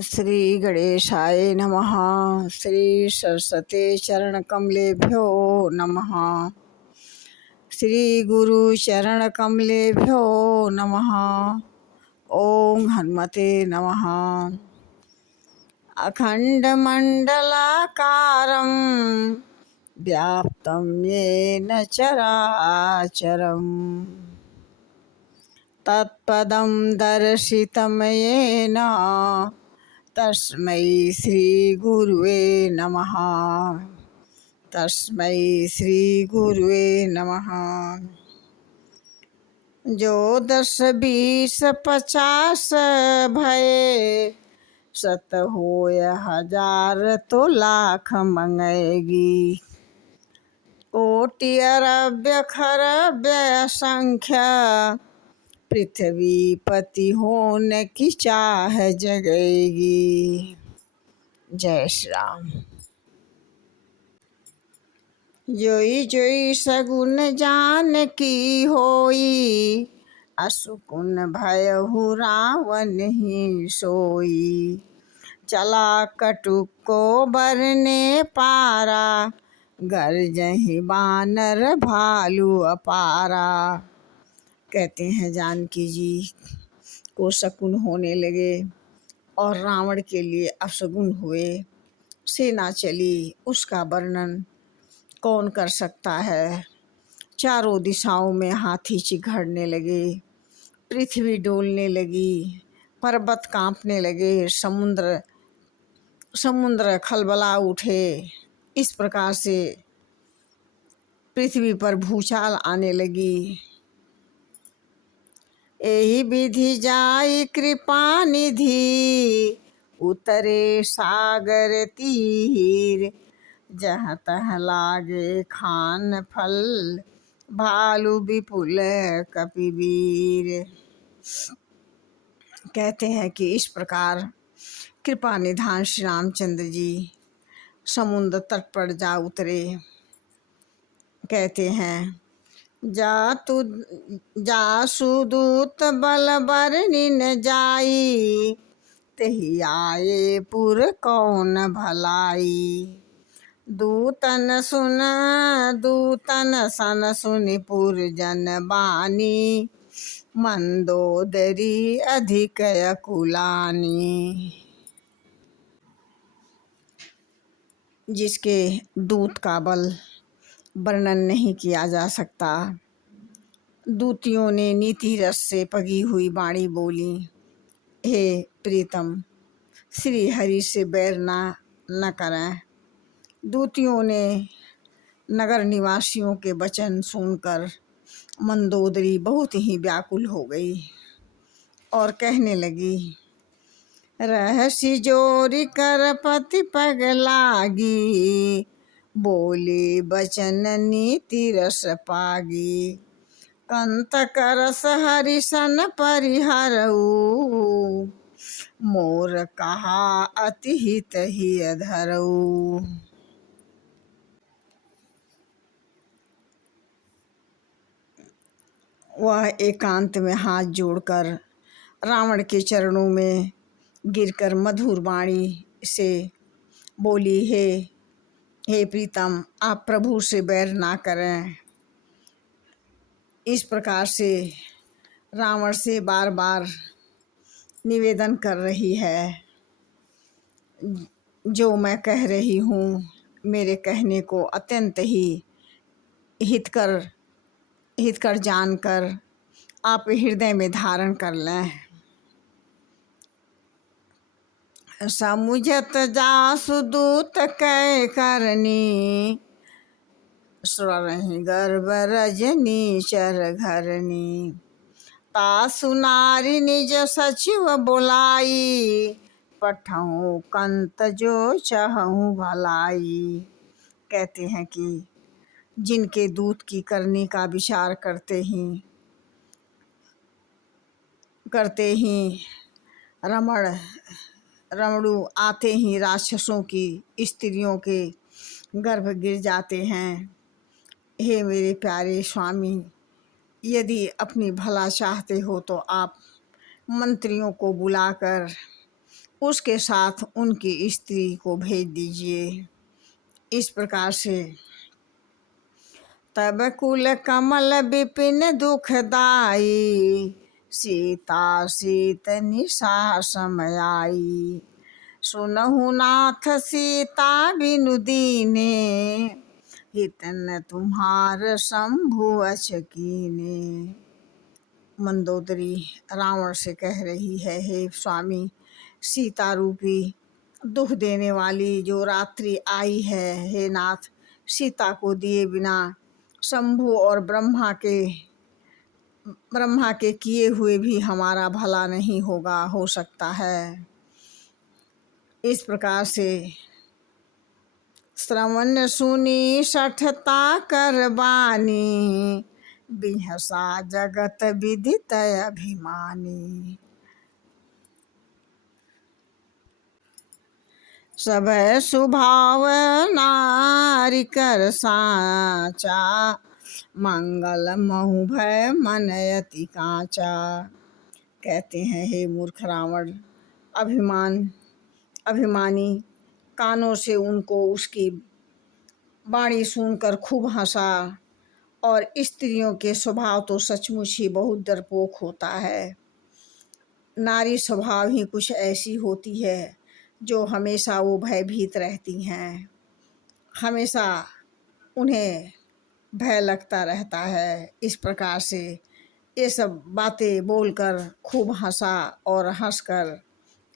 श्री गणेशाय नमः। श्री सरस्वती चरण कमलेभ्यो नमः। श्री गुरु चरण कमलेभ्यो नमः। ओम हनुमते नमः। अखंड मंडलाकारं व्याप्तं येन चराचरं तत्पदं दर्शितं येन तस्मै श्री गुरुवे नमः। तस्मै श्री गुरुवे नमः। जो 10 20 50 भये सत होय हजार तो लाख मंगेगी। कोटि अरब्य खरब्य असंख्य पृथ्वी पति होने की चाह जगेगी। जय श्री राम। जोई जोई सगुन जान की होई असुकुन भयहु रावण ही सोई। चला कटुक को बरने पारा गर्जहि बानर भालू अपारा। कहते हैं जानकी जी को शकुन होने लगे और रावण के लिए अपशगुन हुए। सेना चली, उसका वर्णन कौन कर सकता है। चारों दिशाओं में हाथी चिघड़ने लगे, पृथ्वी डोलने लगी, पर्वत कांपने लगे, समुद्र खलबला उठे। इस प्रकार से पृथ्वी पर भूचाल आने लगी। एही विधि जाई कृपा निधि उतरे सागर तीर। जहाँ तहाँ लागे खान फल भालू विपुल कपिवीर। कहते हैं कि इस प्रकार कृपा निधान श्री रामचंद्र जी समुद्र तट पर जा उतरे। कहते हैं जासु दूत बल बरनि न जाई तही आए पुर कौन भलाई। दूतन सन सुनि पुर जन बानी मंदोदरी अधिक अकुलानी। जिसके दूत का बल वर्णन नहीं किया जा सकता। दूतियों ने नीति रस से पगी हुई वाणी बोली, हे प्रीतम श्री हरि से बैर न करें। दूतियों ने नगर निवासियों के वचन सुनकर मंदोदरी बहुत ही व्याकुल हो गई और कहने लगी, रहसी जोरी कर पति पग लागी बोली बचन नीति रस पागी। कंत करस हरिसन परिहरऊ मोर कहा अति हित ही धरऊ। वह एकांत में हाथ जोड़कर रावण के चरणों में गिरकर मधुर वाणी से बोली, हे प्रीतम आप प्रभु से बैर ना करें। इस प्रकार से रावण से बार बार निवेदन कर रही है। जो मैं कह रही हूँ मेरे कहने को अत्यंत ही हितकर जानकर आप हृदय में धारण कर लें। समुझत जासु दूत कै करनी स्वरहि गर्भ रजनी चर घरनी। तासु नारी निज सचिव बोलाई पठऊँ कंत जो चाहूँ भलाई। कहते हैं कि जिनके दूत की करनी का विचार करते ही रमणु आते ही राक्षसों की स्त्रियों के गर्भ गिर जाते हैं। हे मेरे प्यारे स्वामी, यदि अपनी भला चाहते हो तो आप मंत्रियों को बुलाकर उसके साथ उनकी स्त्री को भेज दीजिए। इस प्रकार से तब कुल कमल विपिन दुखदाई, सीता सीत निशा समयाई। सुनहु नाथ सीता बिनु दीने, हितन तुम्हार शंभु अचकीने। मंदोदरी रावण से कह रही है, हे स्वामी, सीता रूपी दुख देने वाली जो रात्रि आई है, हे नाथ, सीता को दिए बिना शंभु और ब्रह्मा के किए हुए भी हमारा भला नहीं होगा, हो सकता है। इस प्रकार से श्रवण सुनी सठता करबानी, बिहसा जगत विदित अभिमानी। सब स्वभाव नारी कर साचा, मंगल महु भय मन अति कांचा। कहते हैं, हे मूर्ख रावण, अभिमानी कानों से उनको उसकी वाणी सुनकर खूब हंसा, और स्त्रियों के स्वभाव तो सचमुच ही बहुत डरपोक होता है। नारी स्वभाव ही कुछ ऐसी होती है जो हमेशा वो भयभीत रहती हैं, हमेशा उन्हें भय लगता रहता है। इस प्रकार से ये सब बातें बोलकर खूब हंसा और हंसकर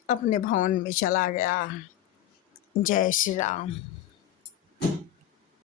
अपने भवन में चला गया। जय श्री राम।